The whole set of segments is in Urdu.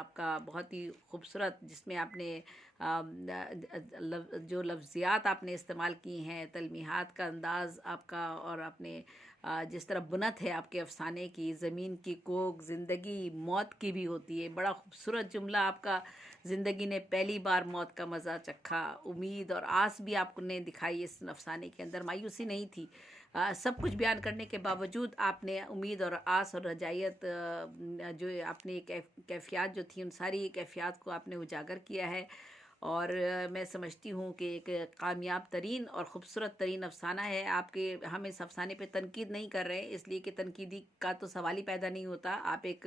آپ کا بہت ہی خوبصورت، جس میں آپ نے جو لفظیات آپ نے استعمال کی ہیں، تلمیحات کا انداز آپ کا، اور آپ نے جس طرح بنت ہے آپ کے افسانے کی، زمین کی کوکھ زندگی موت کی بھی ہوتی ہے، بڑا خوبصورت جملہ آپ کا، زندگی نے پہلی بار موت کا مزہ چکھا، امید اور آس بھی آپ نے دکھائی اس افسانے کے اندر، مایوسی نہیں تھی۔ سب کچھ بیان کرنے کے باوجود آپ نے امید اور آس اور رجائیت، جو آپ نے کیفیات جو تھیں، ان ساری کیفیات کو آپ نے اجاگر کیا ہے، اور میں سمجھتی ہوں کہ ایک کامیاب ترین اور خوبصورت ترین افسانہ ہے آپ کے۔ ہم اس افسانے پہ تنقید نہیں کر رہے، اس لیے کہ تنقیدی کا تو سوال ہی پیدا نہیں ہوتا، آپ ایک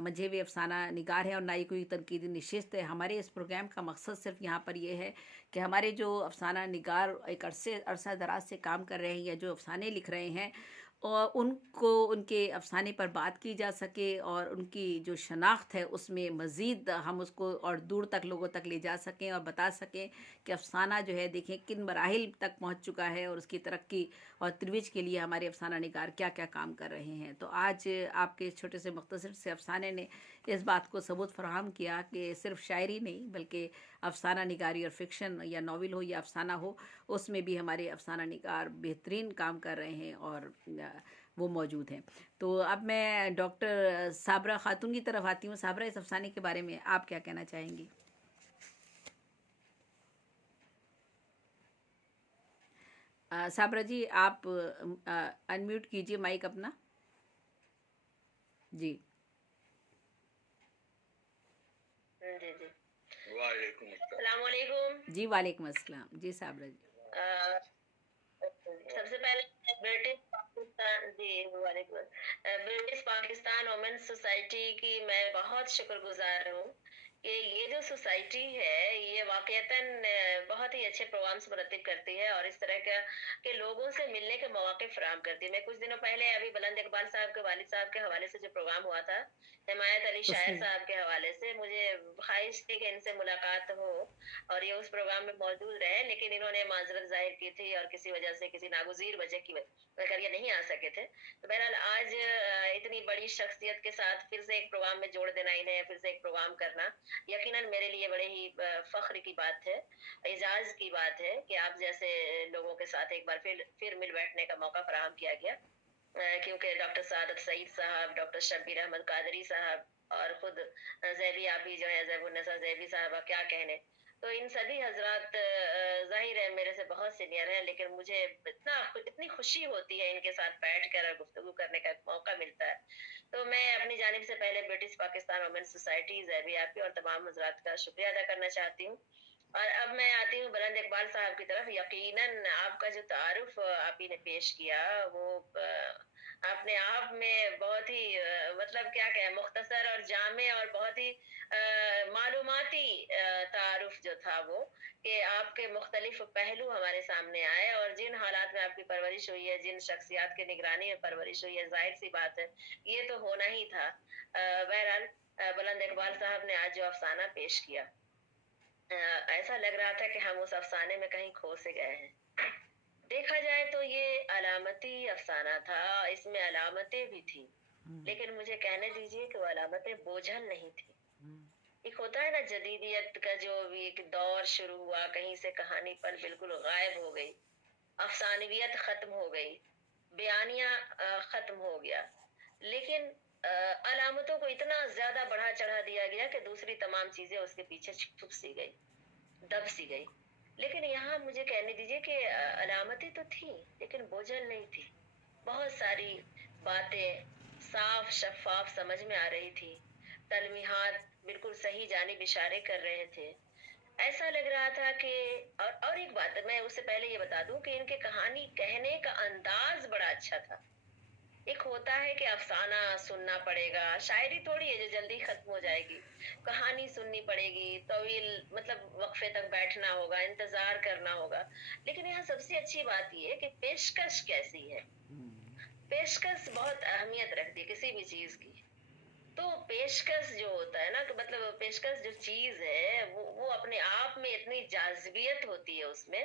منجھے ہوئے افسانہ نگار ہیں اور نہ ہی کوئی تنقیدی نشست ہے۔ ہمارے اس پروگرام کا مقصد صرف یہاں پر یہ ہے کہ ہمارے جو افسانہ نگار ایک عرصہ دراز سے کام کر رہے ہیں یا جو افسانے لکھ رہے ہیں، اور ان کو ان کے افسانے پر بات کی جا سکے، اور ان کی جو شناخت ہے اس میں مزید ہم اس کو اور دور تک لوگوں تک لے جا سکیں اور بتا سکیں کہ افسانہ جو ہے دیکھیں کن مراحل تک پہنچ چکا ہے، اور اس کی ترقی اور ترویج کے لیے ہمارے افسانہ نگار کیا کیا کام کر رہے ہیں۔ تو آج آپ کے چھوٹے سے مختصر سے افسانے نے اس بات کو ثبوت فراہم کیا کہ صرف شاعری نہیں بلکہ افسانہ نگاری اور فکشن یا ناول ہو یا افسانہ ہو، اس میں بھی ہمارے افسانہ نگار بہترین کام کر رہے ہیں اور وہ موجود ہیں۔ تو اب میں ڈاکٹر صابرہ خاتون کی طرف آتی ہوں۔ صابرہ، اس افسانے کے بارے میں آپ کیا کہنا چاہیں گی؟ صابرہ جی، آپ انمیوٹ کیجئے مائک اپنا۔ جی جی جی، وعلیکم السلام علیکم۔ جی وعلیکم السلام۔ جی صابرہ جی۔ سب سے پہلے برٹش پاکستان، جی وعلیکم، برٹش پاکستان وومنس سوسائٹی کی میں بہت شکر گزار ہوں کہ یہ جو سوسائٹی ہے یہ واقعتاً بہت ہی اچھے پروگرامس مرتب کرتی ہے اور اس طرح کے لوگوں سے ملنے کے مواقع فراہم کرتی ہے۔ میں کچھ دنوں پہلے ابھی بلند اقبال صاحب کے والد صاحب کے حوالے سے جو پروگرام ہوا تھا، حمایت علی اس شاعر میں صاحب کے حوالے سے، مجھے خواہش تھی کہ ان سے ملاقات ہو اور یہ اس پروگرام میں موجود رہے، لیکن انہوں نے معذرت ظاہر کی تھی اور کسی وجہ سے، کسی ناگزیر وجہ کی وجہ کر یہ نہیں آ سکے تھے۔ تو بہرحال آج اتنی بڑی شخصیت کے ساتھ پھر سے ایک پروگرام میں جوڑ دینا، انہیں پھر سے ایک پروگرام کرنا، یقیناً میرے لیے بڑے ہی فخر کی بات ہے، اعزاز کی بات ہے کہ آپ جیسے لوگوں کے ساتھ ایک بار پھر مل بیٹھنے کا موقع فراہم کیا گیا، کیونکہ ڈاکٹر سعادت سعید صاحب، ڈاکٹر شبیر احمد قادری صاحب اور خود زیبی آپی جو ہے، زیب النساء زیبی صاحبہ، کیا کہنے، تو ان سبھی حضرات ظاہر ہے میرے سے بہت سینئر ہیں، لیکن مجھے اتنی خوشی ہوتی ہے ان کے ساتھ بیٹھ کر اور گفتگو کرنے کا موقع ملتا ہے۔ تو میں اپنی جانب سے پہلے British Pakistan women's society, Zebi آپی اور تمام حضرات کا شکریہ ادا کرنا چاہتی ہوں۔ اور اب میں آتی ہوں بلند اقبال صاحب کی طرف۔ یقیناً آپ کا جو تعارف آپ ہی نے پیش کیا، وہ اپنے آپ میں بہت ہی مطلب کیا کہیں، مختصر اور جامع اور بہت ہی معلوماتی تعارف جو تھا، وہ کہ آپ کے مختلف پہلو ہمارے سامنے آئے اور جن حالات میں آپ کی پرورش ہوئی ہے، جن شخصیات کی نگرانی میں پرورش ہوئی ہے، ظاہر سی بات ہے یہ تو ہونا ہی تھا۔ بہرحال بلند اقبال صاحب نے آج جو افسانہ پیش کیا، ایسا لگ رہا تھا کہ ہم اس افسانے میں کہیں کھو سے گئے ہیں۔ دیکھا جائے تو یہ علامتی افسانہ تھا، اس میں علامتیں بھی تھیں، لیکن مجھے کہنے دیجئے کہ وہ علامتیں بوجھل نہیں تھیں۔ ایک ہوتا ہے نا جدیدیت کا جو بھی ایک دور شروع ہوا، کہیں سے کہانی پر بالکل غائب ہو گئی، افسانویت ختم ہو گئی، بیانیہ ختم ہو گیا، لیکن علامتوں کو اتنا زیادہ بڑھا چڑھا دیا گیا کہ دوسری تمام چیزیں اس کے پیچھے چھپ سی گئی، دب سی گئی۔ لیکن یہاں مجھے کہنے دیجئے کہ علامتیں تو تھیں لیکن بوجھل نہیں تھی، بہت ساری باتیں صاف شفاف سمجھ میں آ رہی تھی، تلمیحات بالکل صحیح جانب اشارے کر رہے تھے۔ ایسا لگ رہا تھا کہ اور ایک بات میں اس سے پہلے یہ بتا دوں کہ ان کے کہانی کہنے کا انداز بڑا اچھا تھا۔ ایک ہوتا ہے کہ افسانہ سننا پڑے گا، شاعری تھوڑی ہے جو جلدی ختم ہو جائے گی، کہانی سننی پڑے گی، طویل مطلب وقفے تک بیٹھنا ہوگا، انتظار کرنا ہوگا، لیکن یہاں سب سے اچھی بات یہ ہے کہ پیشکش کیسی ہے۔ پیشکش بہت اہمیت رکھتی ہے کسی بھی چیز کی۔ تو پیشکش جو ہوتا ہے نا، کہ مطلب پیشکش جو چیز ہے وہ اپنے آپ میں اتنی جاذبیت ہوتی ہے اس میں